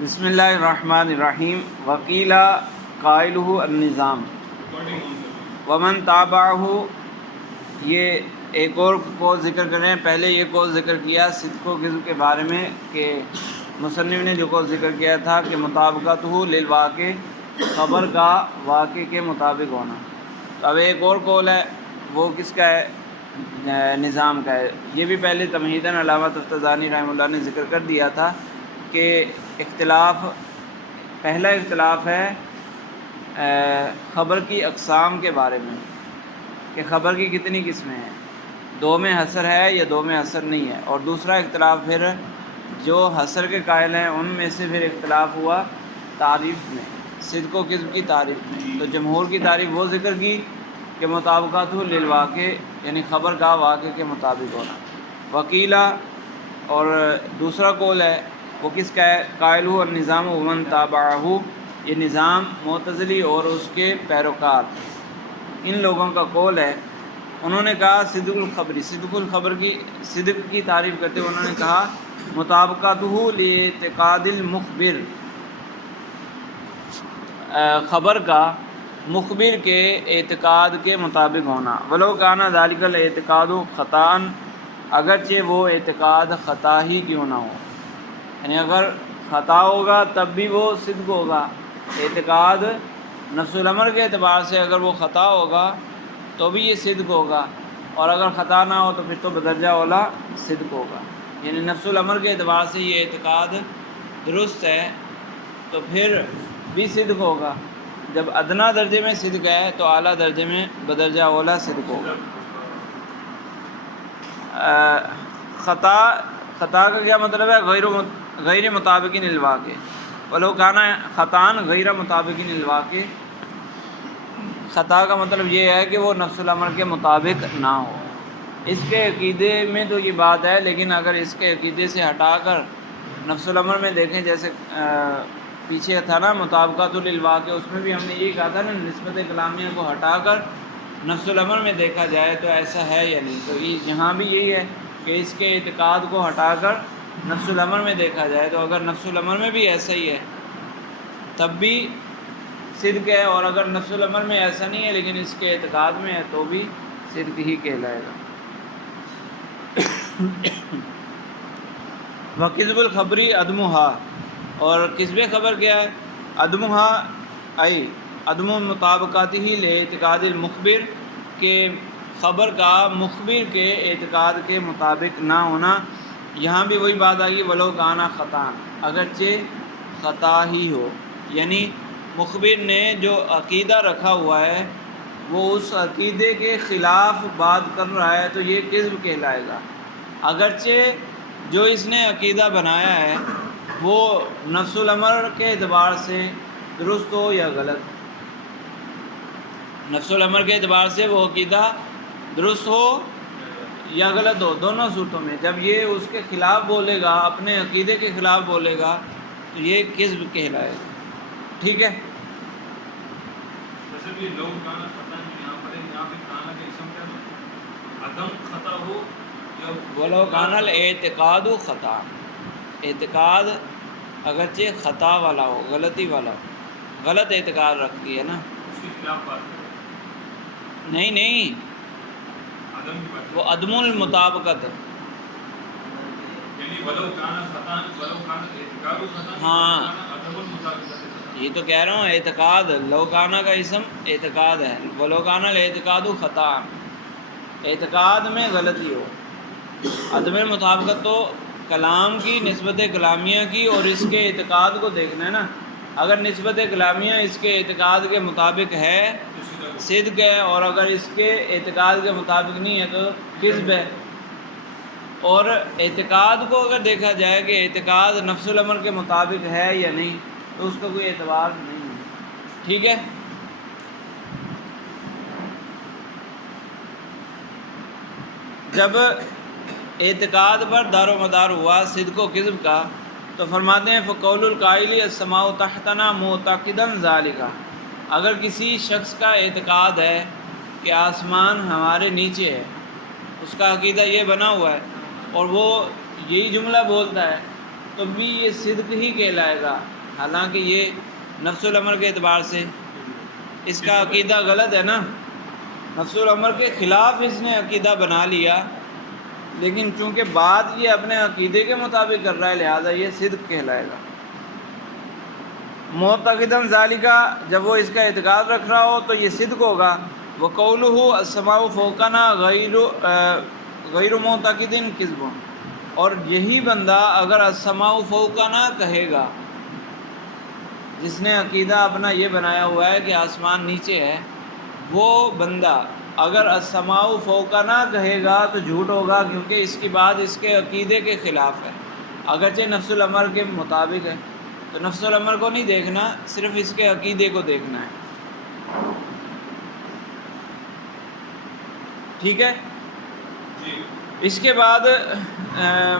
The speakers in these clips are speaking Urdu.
بسم اللہ الرحمن الرحیم وقیل قائلہ النظام ومن تابعہ. یہ ایک اور قول ذکر کریں. پہلے یہ قول ذکر کیا صدق و کذب کے بارے میں کہ مصنف نے جو قول ذکر کیا تھا کہ مطابقتہ للواقع، خبر کا واقع کے مطابق ہونا. تو اب ایک اور قول ہے، وہ کس کا ہے؟ نظام کا ہے. یہ بھی پہلے تمہیداً علامہ تفتزانی رحمہ اللہ نے ذکر کر دیا تھا کہ اختلاف، پہلا اختلاف ہے خبر کی اقسام کے بارے میں، کہ خبر کی کتنی قسمیں ہیں، دو میں حصر ہے یا دو میں حصر نہیں ہے. اور دوسرا اختلاف پھر جو حصر کے قائل ہیں ان میں سے پھر اختلاف ہوا تعریف میں، صدق و کذب کی تعریف میں. تو جمہور کی تعریف وہ ذکر کی کہ مطابقت للواقع، یعنی خبر کا واقع کے مطابق ہونا. وکیلا، اور دوسرا قول ہے وہ کس کا ہے؟ قائلہ النظام ومن تابعہ. یہ نظام معتزلی اور اس کے پیروکار ان لوگوں کا قول ہے. انہوں نے کہا صدق الخبری، صدق الخبر کی، صدق کی تعریف کرتے ہوئے انہوں نے کہا مطابقتہ لاعتقاد المخبر، خبر کا مخبر کے اعتقاد کے مطابق ہونا. ولو کان ذلک الاعتقاد خطأ، اگرچہ وہ اعتقاد خطا ہی کیوں نہ ہو. یعنی اگر خطا ہوگا تب بھی وہ صدق ہوگا. اعتقاد نفس الامر کے اعتبار سے اگر وہ خطا ہوگا تو بھی یہ صدق ہوگا، اور اگر خطا نہ ہو تو پھر تو بدرجہ اولا صدق ہوگا. یعنی نفس الامر کے اعتبار سے یہ اعتقاد درست ہے تو پھر بھی صدق ہوگا. جب ادنا درجے میں صدق ہے تو اعلیٰ درجے میں بدرجہ اولا صدق ہوگا. خطا کا کیا مطلب ہے؟ غیر مطابقین للواقع. ولو کان خطان غیر مطابقین للواقع، خطا کا مطلب یہ ہے کہ وہ نفس الامر کے مطابق نہ ہو. اس کے عقیدے میں تو یہ بات ہے، لیکن اگر اس کے عقیدے سے ہٹا کر نفس الامر میں دیکھیں، جیسے پیچھے تھا نا مطابقت للواقع، اس میں بھی ہم نے یہ کہا تھا نا نسبت کلامیہ کو ہٹا کر نفس الامر میں دیکھا جائے تو ایسا ہے یا نہیں. تو یہاں بھی یہی ہے کہ اس کے اعتقاد کو ہٹا کر نفس الامر میں دیکھا جائے تو اگر نفس الامر میں بھی ایسا ہی ہے تب بھی صدق ہے، اور اگر نفس الامر میں ایسا نہیں ہے لیکن اس کے اعتقاد میں ہے تو بھی صدق ہی کہلائے گا. وکذب الخبری عدمہا، اور کذب خبر کیا ہے؟ عدمہا ای عدم مطابقتہ لاعتقاد المخبر، کہ خبر کا مخبر کے اعتقاد کے مطابق نہ ہونا. یہاں بھی وہی بات آ گئی ولو کان خطا، اگرچہ خطا ہی ہو. یعنی مخبر نے جو عقیدہ رکھا ہوا ہے وہ اس عقیدے کے خلاف بات کر رہا ہے تو یہ کذب کہلائے گا، اگرچہ جو اس نے عقیدہ بنایا ہے وہ نفس الامر کے اعتبار سے درست ہو یا غلط. نفس الامر کے اعتبار سے وہ عقیدہ درست ہو یا غلط ہو، دونوں صورتوں میں جب یہ اس کے خلاف بولے گا، اپنے عقیدے کے خلاف بولے گا تو یہ کذب کہلائے گا. ٹھیک ہے. جیسے بھی لو کانا خطا ہے، یہاں پہ کانا کا اسم کیا ہے؟ عدم خطا ہو یا ولو کان الاعتقاد خطا، اعتقاد اگرچہ خطا والا ہو، غلطی والا ہو، غلط اعتقاد رکھتی ہے نا. اس کے خلاف بات کریں، نہیں عدم کی بات وہ عدم المطابقت. یعنی ولو کانا خطا، ولو کانا اعتقاد خطا، ہاں عدم المطابقت خطا. یہ تو کہہ رہا ہوں، اعتقاد لوکانہ کا اسم اعتقاد ہے. ولوکانہ الاعتقاد خطا، اعتقاد میں غلطی ہو. عدم مطابقت تو کلام کی، نسبت کلامیہ کی، اور اس کے اعتقاد کو دیکھنا ہے نا. اگر نسبت کلامیہ اس کے اعتقاد کے مطابق ہے صدق ہے، اور اگر اس کے اعتقاد کے مطابق نہیں ہے تو کذب ہے. اور اعتقاد کو اگر دیکھا جائے کہ اعتقاد نفس الامر کے مطابق ہے یا نہیں تو اس کا کوئی اعتبار نہیں ہے. ٹھیک ہے. جب اعتقاد پر دار و مدار ہوا صدق و کذب کا تو فرماتے ہیں فقول القائل السماء تحتنا معتقدا ذالک. اگر کسی شخص کا اعتقاد ہے کہ آسمان ہمارے نیچے ہے، اس کا عقیدہ یہ بنا ہوا ہے اور وہ یہی جملہ بولتا ہے تو بھی یہ صدق ہی کہلائے گا، حالانکہ یہ نفس الامر کے اعتبار سے اس کا عقیدہ غلط ہے نا، نفس الامر کے خلاف اس نے عقیدہ بنا لیا، لیکن چونکہ بات یہ اپنے عقیدے کے مطابق کر رہا ہے لہذا یہ صدق کہلائے گا۔ معتقداً ذالکا، جب وہ اس کا اعتقاد رکھ رہا ہو تو یہ صدق ہوگا۔ وقولہ السماء فوقنا غیر معتقد کذب، اور یہی بندہ اگر السماء فوقنا کہے گا، جس نے عقیدہ اپنا یہ بنایا ہوا ہے کہ آسمان نیچے ہے، وہ بندہ اگر السماء فوقنا کہے گا تو جھوٹ ہوگا، کیونکہ اس کی بات اس کے عقیدے کے خلاف ہے، اگرچہ نفس الامر کے مطابق ہے۔ تو نفس الامر کو نہیں دیکھنا، صرف اس کے عقیدے کو دیکھنا ہے، ٹھیک ہے۔ جی اس کے بعد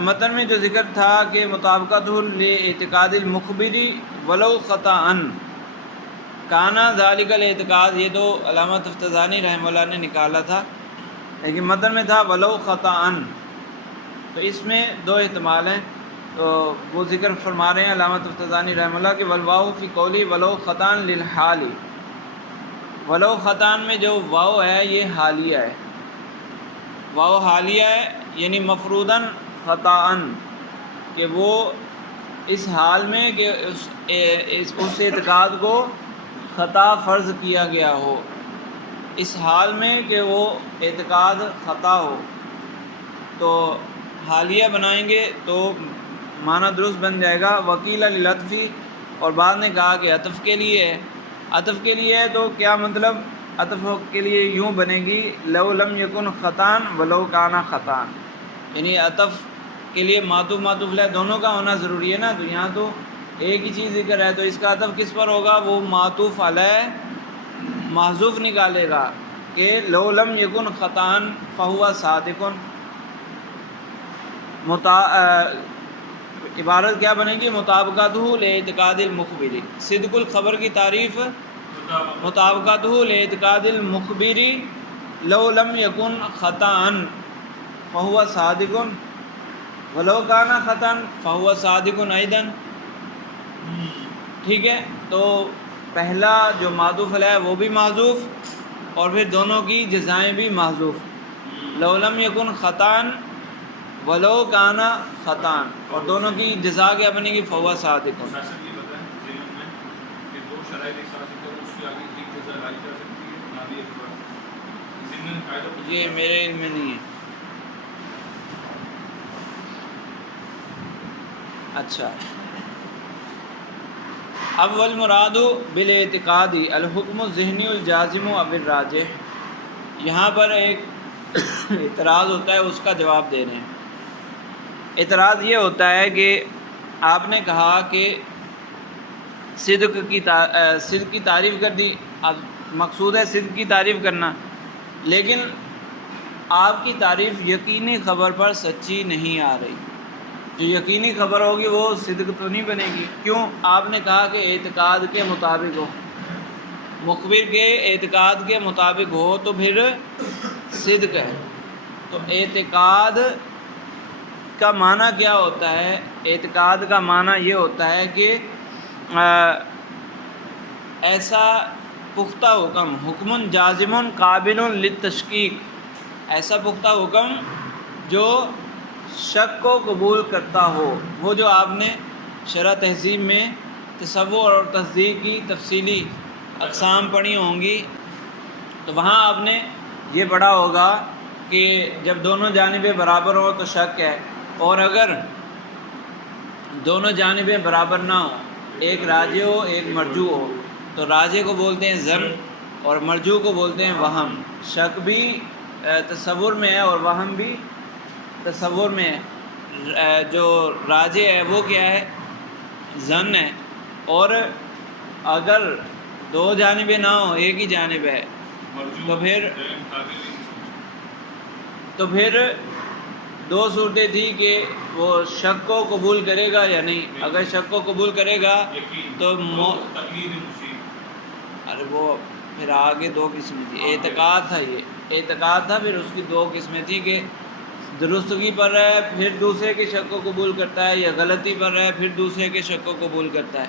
متن میں جو ذکر تھا کہ مطابقت لاعتقاد المخبری ولو خطأ کانا ذالک الاعتقاد، یہ تو علامہ تفتزانی رحمہ اللہ نے نکالا تھا، لیکن متن میں تھا ولو خطأ، تو اس میں دو احتمال ہیں، تو وہ ذکر فرما رہے ہیں علامہ تفتزانی رحمہ اللہ کہ والواو فی قولی ولو خطأ للحال، ولو خطأ میں جو واو ہے یہ حالیہ ہے، واو حالیہ ہے، یعنی مفروضاً خطأ، کہ وہ اس حال میں کہ اس اعتقاد کو خطا فرض کیا گیا ہو، اس حال میں کہ وہ اعتقاد خطا ہو، تو حالیہ بنائیں گے تو معنی درست بن جائے گا۔ وکیل للعطفی، اور بعد نے کہا کہ عطف کے لیے ہے، عطف کے لیے ہے تو کیا مطلب، عطف کے لیے یوں بنے گی لو لم یکن خطان ولو کانا خطان، یعنی عطف کے لیے معطوف معطوف علیہ دونوں کا ہونا ضروری ہے نا، تو یہاں تو ایک ہی چیز ذکر ہے، تو اس کا عطف کس پر ہوگا، وہ معطوف علیہ محذوف نکالے گا کہ لو لم یکن خطان فہو صادقن، عبارت کیا بنے گی، مطابقتہ لاعتقاد المخبری، صدق الخبر کی تعریف مطابقتہ لاعتقاد المخبری لو لم یکن خطأ فہو صادق ولو کان خطأ فہو صادق ایضا، ٹھیک ہے۔ تو پہلا جو معطوف علیہ وہ بھی محذوف، اور پھر دونوں کی جزائیں بھی محذوف، لو لم یکن خطأ ولو کان خطأ، اور دونوں کی جزا کیا بنے گی، فہو صادق۔ سیاست یہ بتائیں ذہن میں کہ دو شرائط ایک ساتھ ذکر ہو، اس کی آگے ایک جزا لائی جا سکتی ہے، نہ بھی ایک بار ضمن قاعدہ، یہ میرے علم میں نہیں ہے۔ اچھا، اول مراد بالاعتقاد الحکم الذہنی الجازم اب الراجح، یہاں پر ایک اعتراض ہوتا ہے، اس کا جواب دے رہے ہیں۔ اعتراض یہ ہوتا ہے کہ آپ نے کہا کہ صدق کی تعریف کر دی، اب مقصود ہے صدق کی تعریف کرنا، لیکن آپ کی تعریف یقینی خبر پر سچی نہیں آ رہی، جو یقینی خبر ہوگی وہ صدق تو نہیں بنے گی، کیوں؟ آپ نے کہا کہ اعتقاد کے مطابق ہو، مخبر کے اعتقاد کے مطابق ہو تو پھر صدق ہے۔ تو اعتقاد کا معنی کیا ہوتا ہے؟ اعتقاد کا معنی یہ ہوتا ہے کہ ایسا پختہ حکم، حکم جازم قابل للتشکیک، ایسا پختہ حکم جو شک کو قبول کرتا ہو، وہ جو آپ نے شرح تہذیب میں تصور اور تصدیق کی تفصیلی اقسام پڑھی ہوں گی، تو وہاں آپ نے یہ پڑھا ہوگا کہ جب دونوں جانبیں برابر ہوں تو شک ہے، اور اگر دونوں جانبیں برابر نہ ہوں، ایک راجح ہو ایک مرجوح ہو، تو راجح کو بولتے ہیں ظن اور مرجوح کو بولتے ہیں وہم۔ شک بھی تصور میں ہے اور وہم بھی تصور میں ہے، جو راجح ہے وہ کیا ہے، ظن ہے، اور اگر دو جانبیں نہ ہوں ایک ہی جانب ہے تو پھر دو صورتیں تھی کہ وہ شک کو قبول کرے گا یا نہیں، اگر شک کو قبول کرے گا تو ارے وہ پھر آگے دو قسمیں تھی، اعتقاد تھا، یہ اعتقاد تھا، پھر اس کی دو قسمیں تھی کہ درستگی پر ہے پھر دوسرے کے شک کو قبول کرتا ہے، یا غلطی پر ہے پھر دوسرے کے شک کو قبول کرتا ہے،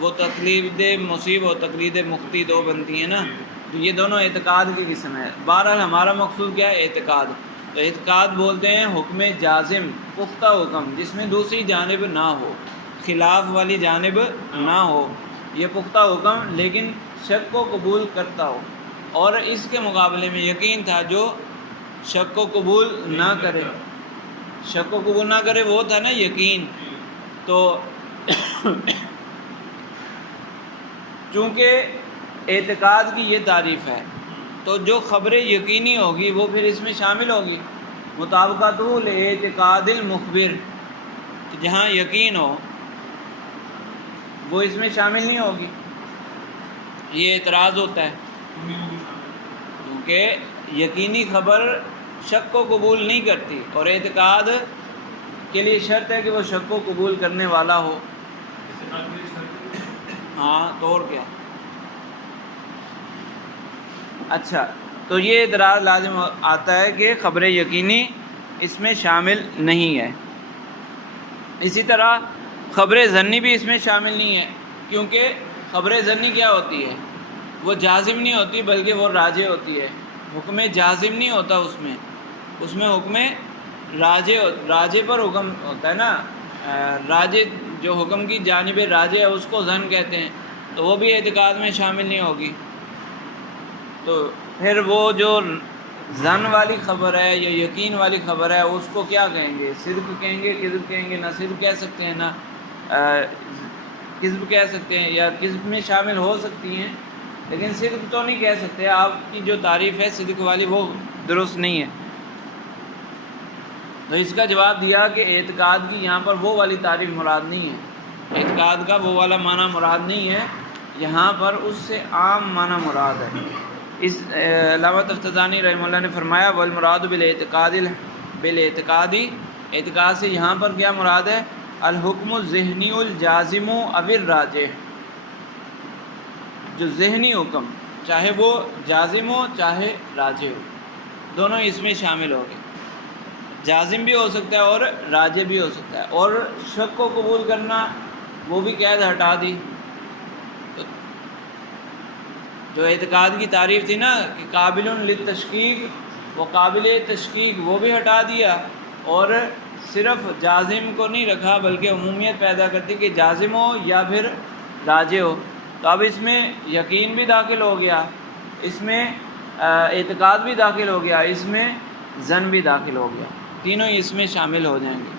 وہ تقلید مصیب اور تقلید مختی دو بنتی ہیں نا، تو یہ دونوں اعتقاد کی قسم ہے۔ بہرحال ہمارا مقصود کیا ہے؟ اعتقاد۔ تو اعتقاد بولتے ہیں حکم جازم، پختہ حکم جس میں دوسری جانب نہ ہو، خلاف والی جانب نہ ہو، یہ پختہ حکم لیکن شک کو قبول کرتا ہو۔ اور اس کے مقابلے میں یقین تھا جو شک کو قبول نہ کرے، شک کو قبول نہ کرے وہ تھا نا یقین۔ تو چونکہ اعتقاد کی یہ تعریف ہے تو جو خبر یقینی ہوگی وہ پھر اس میں شامل ہوگی، مطابقت اعتقاد المخبر، جہاں یقین ہو وہ اس میں شامل نہیں ہوگی، یہ اعتراض ہوتا ہے، کیونکہ یقینی خبر شک کو قبول نہیں کرتی، اور اعتقاد کے لیے شرط ہے کہ وہ شک کو قبول کرنے والا ہو۔ ہاں تو اور کیا۔ اچھا، تو یہ اعتراض لازم آتا ہے کہ خبر یقینی اس میں شامل نہیں ہے۔ اسی طرح خبر ظنی بھی اس میں شامل نہیں ہے، کیونکہ خبر ظنی کیا ہوتی ہے؟ وہ جازم نہیں ہوتی بلکہ وہ راجع ہوتی ہے، حکم جازم نہیں ہوتا اس میں حکم راجع پر حکم ہوتا ہے نا، راجع جو حکم کی جانب راجع ہے اس کو ظن کہتے ہیں، تو وہ بھی اعتقاد میں شامل نہیں ہوگی۔ تو پھر وہ جو ظن والی خبر ہے یا یقین والی خبر ہے اس کو کیا کہیں گے؟ صدق کہیں گے، کذب کہیں گے؟ نہ صدق کہہ سکتے ہیں نہ کذب کہہ سکتے ہیں، یا کذب میں شامل ہو سکتی ہیں لیکن صدق تو نہیں کہہ سکتے۔ آپ کی جو تعریف ہے صدق والی وہ درست نہیں ہے۔ تو اس کا جواب دیا کہ اعتقاد کی یہاں پر وہ والی تعریف مراد نہیں ہے، اعتقاد کا وہ والا معنی مراد نہیں ہے، یہاں پر اس سے عام معنی مراد ہے۔ اس علامہ تفتزانی رحمہ اللہ نے فرمایا والمراد بالاعتقادی، اعتقاد سے یہاں پر کیا مراد ہے؟ الحکم الذہنی الجازم او الراجح، جو ذہنی حکم چاہے وہ جازم ہو چاہے راجح ہو، دونوں اس میں شامل ہو گئے، جازم بھی ہو سکتا ہے اور راجح بھی ہو سکتا ہے۔ اور شک کو قبول کرنا وہ بھی قید ہٹا دی، جو اعتقاد کی تعریف تھی نا کہ قابل للتشکیک و قابل تشکیک، وہ بھی ہٹا دیا، اور صرف جازم کو نہیں رکھا بلکہ عمومیت پیدا کرتی کہ جازم ہو یا پھر راجح ہو۔ تو اب اس میں یقین بھی داخل ہو گیا، اس میں اعتقاد بھی داخل ہو گیا، اس میں ظن بھی داخل ہو گیا، تینوں اس میں شامل ہو جائیں گے۔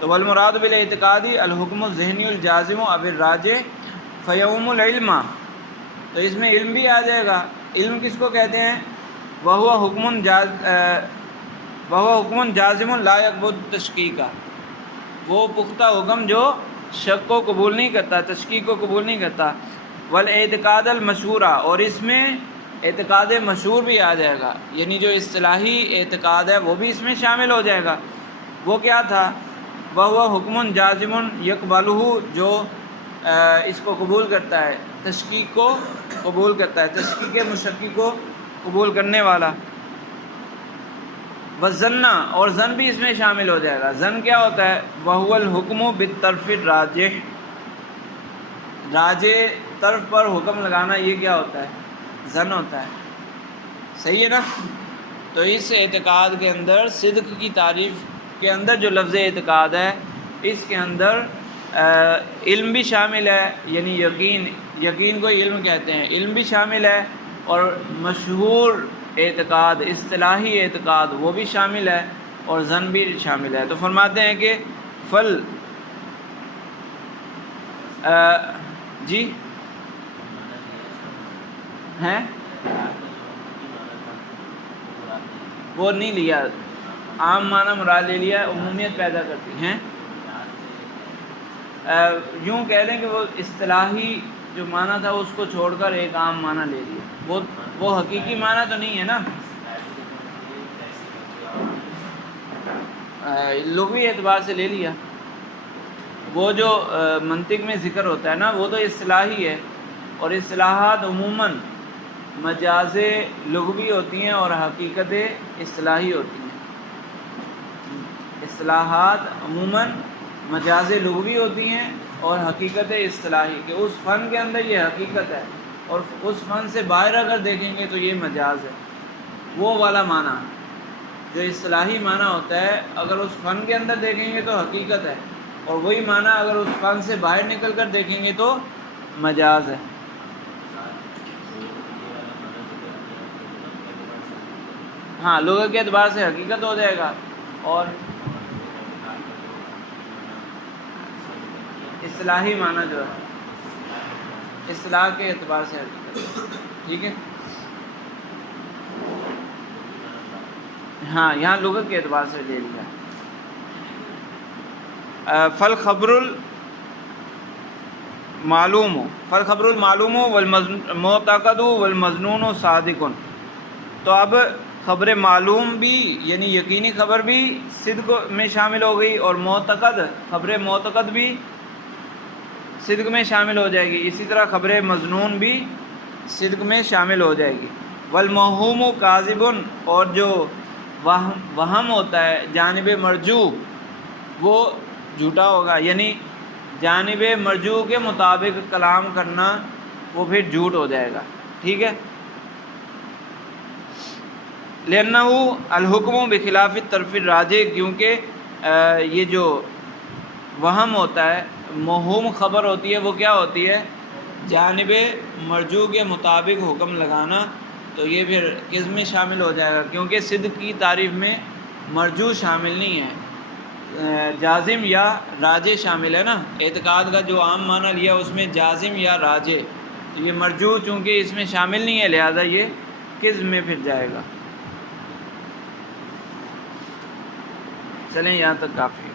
تو والمراد بالاعتقادی الحکم الذہنی الجازم او الراجح فیوم العلم، تو اس میں علم بھی آ جائے گا۔ علم کس کو کہتے ہیں؟ وہو حکم جازم لا یقبل تشکیک، وہ پختہ حکم جو شک کو قبول نہیں کرتا، تشکیک کو قبول نہیں کرتا۔ والاعتقاد المشہورہ، اور اس میں اعتقاد مشہور بھی آ جائے گا، یعنی جو اصطلاحی اعتقاد ہے وہ بھی اس میں شامل ہو جائے گا۔ وہ کیا تھا؟ وہو حکم جازم یقبلہ، جو اس کو قبول کرتا ہے، تشکیک کو قبول کرتا ہے، تشکیک مشکک کو قبول کرنے والا۔ وظن، اور ظن بھی اس میں شامل ہو جائے گا۔ ظن کیا ہوتا ہے؟ وہو الحکم بالطرف الراجح، راجح طرف پر حکم لگانا، یہ کیا ہوتا ہے؟ ظن ہوتا ہے، صحیح ہے نا؟ تو اس اعتقاد کے اندر صدق کی تعریف کے اندر جو لفظ اعتقاد ہے اس کے اندر علم بھی شامل ہے، یعنی یقین کو علم کہتے ہیں، علم بھی شامل ہے، اور مشہور اعتقاد، اصطلاحی اعتقاد وہ بھی شامل ہے، اور ظن بھی شامل ہے۔ تو فرماتے ہیں کہ جی ہیں وہ نہیں لیا، عام معنی مراد لے لیا، عمومیت پیدا کرتی ہیں۔ یوں کہہ لیں کہ وہ اصطلاحی جو معنی تھا اس کو چھوڑ کر ایک عام معنی لے لیا، وہ حقیقی معنی تو نہیں ہے نا، لغوی اعتبار سے لے لیا۔ وہ جو منطق میں ذکر ہوتا ہے نا وہ تو اصطلاحی ہے، اور اصطلاحات عموماً مجاز لغوی ہوتی ہیں اور حقیقت اصطلاحی ہوتی ہیں۔ اصطلاحات عموماً مجاز لغوی ہوتی ہیں اور حقیقت اصطلاحی، کہ اس فن کے اندر یہ حقیقت ہے اور اس فن سے باہر اگر دیکھیں گے تو یہ مجاز ہے۔ وہ والا معنی جو اصطلاحی معنی ہوتا ہے، اگر اس فن کے اندر دیکھیں گے تو حقیقت ہے، اور وہی معنی اگر اس فن سے باہر نکل کر دیکھیں گے تو مجاز ہے۔ ہاں، لغت کے اعتبار سے حقیقت ہو جائے گا، اور اصطلاحی معنی جو ہے اصطلاح کے اعتبار سے حقیقت ہے۔ ٹھیک ہے، ہاں یہاں لغت کے اعتبار سے لے لیا۔ فالخبر المعلوم والمعتقد والمظنون صادق۔ تو اب خبر معلوم بھی یعنی یقینی خبر بھی صدق میں شامل ہو گئی، اور خبر معتقد بھی صدق میں شامل ہو جائے گی، اسی طرح خبر مظنون بھی صدق میں شامل ہو جائے گی۔ والموہوم کاذب، اور جو وہم ہوتا ہے جانب مرجو وہ جھوٹا ہوگا، یعنی جانب مرجو کے مطابق کلام کرنا وہ پھر جھوٹ ہو جائے گا۔ ٹھیک ہے، لِأَنَّهُ الْحُكْمُ بِخِلَافِ الطَّرْفِ الرَّاجِحِ، کیونکہ یہ جو وہم ہوتا ہے، موہوم خبر ہوتی ہے، وہ کیا ہوتی ہے؟ جانب مرجو کے مطابق حکم لگانا، تو یہ پھر کس میں شامل ہو جائے گا؟ کیونکہ صدق کی تعریف میں مرجو شامل نہیں ہے، جازم یا راجح شامل ہے نا۔ اعتقاد کا جو عام معنی لیا اس میں جازم یا راجح، تو یہ مرجو چونکہ اس میں شامل نہیں ہے، لہذا یہ کس میں پھر جائے گا۔ چلیں یہاں تک کافی ہے۔